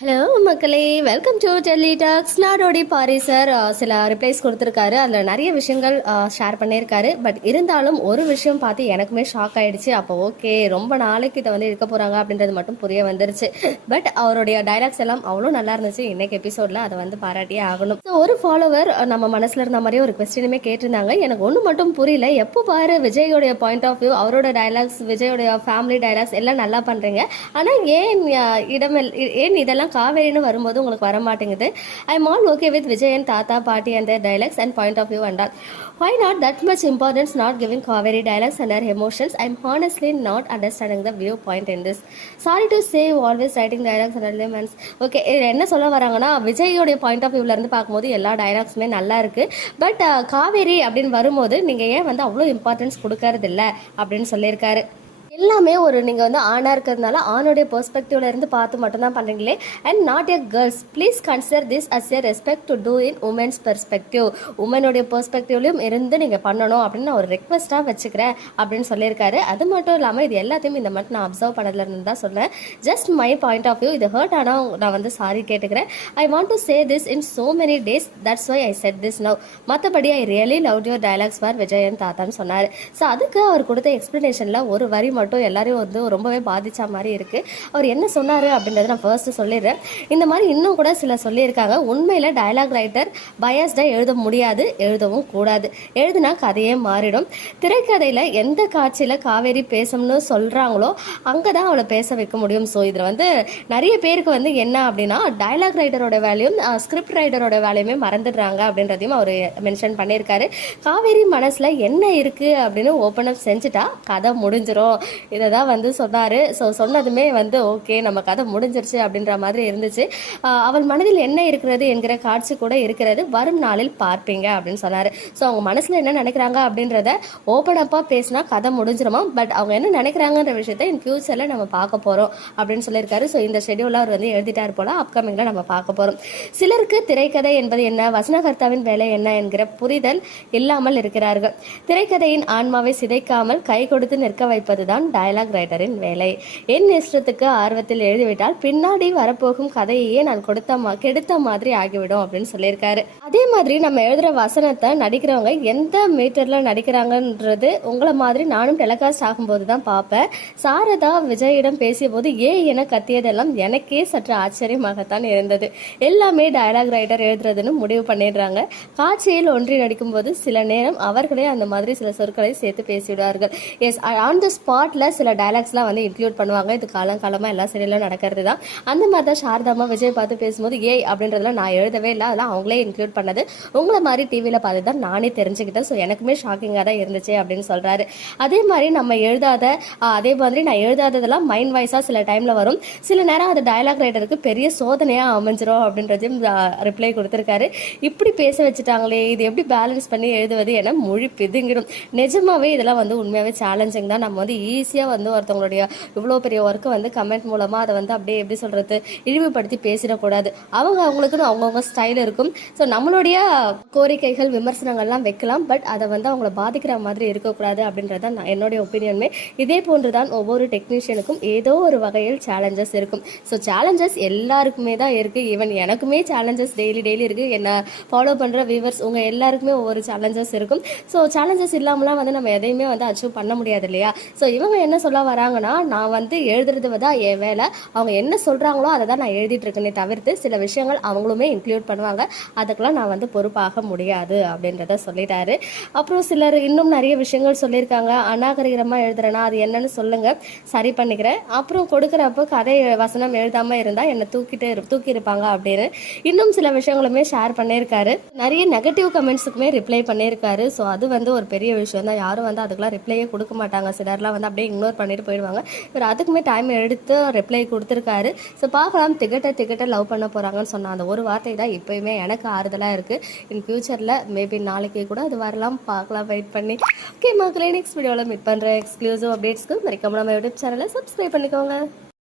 Hello மக்களே, welcome to Delhi tax. நாடோடி Pari sir சில ரிப்ளைஸ் கொடுத்துருக்காரு. அதில் நிறைய விஷயங்கள் ஷேர் பண்ணியிருக்காரு. பட் இருந்தாலும் ஒரு விஷயம் பார்த்து எனக்குமே ஷாக் ஆகிடுச்சு. அப்போ ஓகே, ரொம்ப நாளைக்கு இதை வந்து இருக்க போகிறாங்க அப்படின்றது மட்டும் புரிய வந்துருச்சு. பட் அவருடைய டைலாக்ஸ் எல்லாம் அவ்வளோ நல்லா இருந்துச்சு. இன்னைக்கு எபிசோடில் அதை வந்து பாராட்டியே ஆகணும். ஸோ ஒரு ஃபாலோவர் நம்ம மனசில் இருந்த மாதிரியே ஒரு கொஸ்டினுமே கேட்டிருந்தாங்க. எனக்கு ஒன்று மட்டும் புரியல, எப்போ பாரு விஜயோடைய பாயிண்ட் ஆஃப் வியூ, அவரோட டைலாக்ஸ், விஜயோடைய ஃபேமிலி டைலாக்ஸ் எல்லாம் நல்லா பண்ணுறீங்க. ஆனால் ஏன் இதெல்லாம் காவேரின்னு வரும்போது உங்களுக்கு வர மாட்டேங்குது. I am all okay with Vijay and தாத்தா பாட்டி and their dialects and point of view and all. Why not that much importance not giving Kaveri dialects and her emotions? I'm honestly not understanding the viewpoint in this. Sorry to say you always writing dialogues and elements. Okay, என்ன சொல்ல வராங்கன்னா, விஜயோடைய point of வியூல இருந்து பார்க்கும்போது எல்லா டைலாக்ஸுமே நல்லா இருக்கு. But Kaveri அப்படின்னு வரும்போது நீங்க ஏன் வந்து அவ்வளோ இம்பார்ட்டன்ஸ் கொடுக்கறது இல்லை அப்படின்னு சொல்லியிருக்காரு. எல்லாமே ஒரு நீங்கள் வந்து ஆணாக இருக்கிறதுனால ஆணுடைய பெர்ஸ்பெக்டிவ்ல இருந்து பார்த்து மட்டும்தான் பண்ணுறீங்களே, and not a girls. Please consider this as a respect to do in women's perspective. உமனுடைய பெர்ஸ்பெக்டிவ்லையும் இருந்து நீங்கள் பண்ணணும் அப்படின்னு நான் ஒரு ரெக்வஸ்ட்டாக வச்சுக்கிறேன் அப்படின்னு சொல்லியிருக்காரு. அது மட்டும் இல்லாமல் இது எல்லாத்தையும் இந்த மட்டும் நான் அப்சர்வ் பண்ணதுலேருந்து தான் சொல்கிறேன். Just my point of view. இது ஹர்ட் ஆனால் நான் வந்து சாரி கேட்டுக்கிறேன். I want to say this in so many days, that's why I said this now. மற்றபடி I really love your dialogues for Vijayan தாத்தான்னு சொன்னார். ஸோ அதுக்கு அவர் கொடுத்த எக்ஸ்பிளனேஷனில் ஒரு வரி மட்டும் எல்லாரையும் வந்து ரொம்பவே பாதிச்ச மாதிரி இருக்கு. அவர் என்ன சொன்னாரு அப்படின்றத நான் ஃபர்ஸ்ட் சொல்லிடுறேன். இந்த மாதிரி இன்னும் கூட சில சொல்லியிருக்காங்க. உண்மையில டயலாக் ரைட்டர் பயஸ்டா எழுத முடியாது, எழுதவும் கூடாது. எழுதுனா கதையே மாறிடும். திரைக்கதையில எந்த காட்சியில காவேரி பேசணும்னு சொல்றாங்களோ அங்கதான் அவளை பேச வைக்க முடியும். ஸோ இதுல வந்து நிறைய பேருக்கு வந்து என்ன அப்படின்னா, டயலாக் ரைட்டரோட வேலையும் ஸ்கிரிப்ட் ரைட்டரோட வேலையுமே மறந்துடுறாங்க அப்படின்றதையும் அவர் மென்ஷன் பண்ணியிருக்காரு. காவேரி மனசுல என்ன இருக்கு அப்படின்னு ஓப்பன் அப் செஞ்சுட்டா கதை முடிஞ்சிடும். இதை தான் வந்து சொன்னார். ஸோ சொன்னதுமே வந்து ஓகே, நம்ம கதை முடிஞ்சிருச்சு அப்படின்ற மாதிரி இருந்துச்சு. அவள் மனதில் என்ன இருக்கிறது என்கிற காட்சி கூட இருக்கிறது, வரும் நாளில் பார்ப்பீங்க அப்படின்னு சொன்னார். ஸோ அவங்க மனசில் என்ன நினைக்கிறாங்க அப்படின்றத ஓப்பன் அப்பாக பேசினா கதை முடிஞ்சிருமா. பட் அவங்க என்ன நினைக்கிறாங்கன்ற விஷயத்த இன் ஃபியூச்சரில் நம்ம பார்க்க போகிறோம் அப்படின்னு சொல்லியிருக்காரு. ஸோ இந்த ஷெடியூலில் அவர் வந்து எழுதிட்டார் போல, அப்கமிங்கில் நம்ம பார்க்க போகிறோம். சிலருக்கு திரைக்கதை என்பது என்ன, வசனகர்த்தாவின் வேலை என்ன என்கிற புரிதல் இல்லாமல் இருக்கிறார்கள். திரைக்கதையின் ஆன்மாவை சிதைக்காமல் கை கொடுத்து நிற்க வைப்பது தான் டயலாக் ரைட்டரின் வேலை. என் இஷ்டத்துக்கு ஆர்வத்தில் எழுதிவிட்டால் பின்னாடி வரப்போகும் கதையே நான் கெடுத்த மாதிரி ஆகிவிடும் அப்படின்னு சொல்லியிருக்காரு. அதே மாதிரி நம்ம எழுதுற வசனத்தை நடிக்கிறவங்க எந்த மீட்டர்ல நடிக்கிறாங்கன்றது உங்களை மாதிரி நானும் டெலிகாஸ்ட் ஆகும்போது தான் பார்ப்பேன். சாரதா விஜயிடம் பேசிய போது என கத்தியதெல்லாம் எனக்கே சற்று ஆச்சரியமாகத்தான் இருந்தது. எல்லாமே டயலாக் ரைட்டர் எழுதுறதுன்னு முடிவு பண்ணிடுறாங்க. காட்சியில் ஒன்றி நடிக்கும் போது சில நேரம் அவர்களே அந்த மாதிரி சில சொற்களை சேர்த்து பேசிவிடுவார்கள். எஸ், ஆன் த ஸ்பாட்ல சில டைலாக்ஸ்லாம் வந்து இன்க்ளூட் பண்ணுவாங்க. இது காலங்காலமாக எல்லா சீரியலும் நடக்கிறது தான். அந்த மாதிரி தான் சாரதாமா விஜய் பார்த்து பேசும்போது அப்படின்றதுலாம் நான் எழுதவே இல்லை, அதெல்லாம் அவங்களே இன்க்ளூட் பண்ணது. உங்களை மாதிரி டிவியில் பார்த்து தான் நானே தெரிஞ்சுக்கிட்டேன். ஸோ எனக்குமே ஷாக்கிங்காக தான் இருந்துச்சு அப்படின்னு சொல்கிறாரு. அதே மாதிரி நம்ம அதே மாதிரி நான் எழுதாததெல்லாம் மைண்ட் வைஸாக சில டைமில் வரும். சில நேரம் அது டயலாக் ரைட்டருக்கு பெரிய சோதனையாக அமைஞ்சிரும் அப்படின்றதையும் ரிப்ளை கொடுத்துருக்காரு. இப்படி பேச வச்சுட்டாங்களே, இது எப்படி பேலன்ஸ் பண்ணி எழுதுவது என மொழி பிதுங்கிடும். நிஜமாவே இதெல்லாம் வந்து உண்மையாகவே சேலஞ்சிங் தான். நம்ம வந்து ஈஸியாக வந்து ஒருத்தவங்களுடைய இவ்வளோ பெரிய ஒர்க்கு வந்து கமெண்ட் மூலமாக அதை வந்து அப்படியே எப்படி சொல்கிறது, இழிவுபடுத்தி பேசிடக்கூடாது. அவங்களுக்குன்னு அவங்கவுங்க ஸ்டைல் இருக்கும். ஸோ நம்மளுடைய கோரிக்கைகள் விமர்சனங்கள்லாம் வைக்கலாம், பட் அதை வந்து அவங்கள பாதிக்கிற மாதிரி இருக்கக்கூடாது அப்படின்றத என்னுடைய ஒப்பீனியனுமே. இதே போன்று தான் ஒவ்வொரு டெக்னீஷியனுக்கும் ஏதோ ஒரு வகையில் சேலஞ்சஸ் இருக்கும். ஸோ சேலஞ்சஸ் எல்லாருக்குமே தான் இருக்குது. ஈவன் எனக்குமே சேலஞ்சஸ் டெய்லி இருக்குது. என்னை ஃபாலோ பண்ணுற வியூவர்ஸ் உங்கள் எல்லாருக்குமே ஒவ்வொரு சேலஞ்சஸ் இருக்கும். ஸோ சேலஞ்சஸ் இல்லாமலாம் வந்து நம்ம எதையுமே வந்து அச்சீவ் பண்ண முடியாது இல்லையா. ஸோ இவங்க என்ன சொல்ல வராங்கன்னா, நான் வந்து எழுதுறது தான் என் வேலை, அவங்க என்ன சொல்கிறாங்களோ அதை தான் நான் எழுதிட்டு இருக்கேனே தவிர்த்து சில விஷயங்கள் அவங்களுமே இன்க்ளூட் பண்ணுவாங்க, அதுக்கெல்லாம் நான் வந்து பொறுப்பாக முடியாது அப்படின்றத சொல்லிட்டாரு. அப்புறம் சிலர் இன்னும் நிறைய விஷயங்கள் சொல்லியிருக்காங்க. அநாகரிகமாக எழுதுறேன்னா அது என்னன்னு சொல்லுங்கள், சரி பண்ணிக்கிறேன். அப்புறம் கொடுக்குறப்போ கதை வசனம் எழுதாமல் இருந்தால் என்னை தூக்கியிருப்பாங்க அப்படின்னு இன்னும் சில விஷயங்களுமே ஷேர் பண்ணியிருக்காரு. நிறைய நெகட்டிவ் கமெண்ட்ஸுக்குமே ரிப்ளை பண்ணியிருக்காரு. ஸோ அது வந்து ஒரு பெரிய விஷயம் தான். யாரும் வந்து அதுக்கெல்லாம் ரிப்ளையே கொடுக்க மாட்டாங்க. சிலர்லாம் வந்து அப்படியே இக்னோர் பண்ணிட்டு போயிடுவாங்க. இவர் அதுக்குமே டைம் எடுத்து ரிப்ளை கொடுத்துருக்காரு. ஸோ பார்க்கலாம், திகட்ட லவ் பண்ண போகிறாங்கன்னு சொன்ன அந்த ஒரு வார்த்தை தான் இப்போயுமே எனக்கு ஆறுதலாக இருக்குது. இன் ஃபியூச்சரில் மேபி நாளைக்கு கூட அது வரலாம், பார்க்கலாம், வெயிட் பண்ணி. ஓகே மக்களே, நெக்ஸ்ட் வீடியோவில் மீட் பண்ணுற எக்ஸ்க்ளூசிவ் அப்டேட்ஸ்க்கு மறக்காம நம்ம யூடியூப் சேனலை சப்ஸ்கிரைப் பண்ணிக்கோங்க.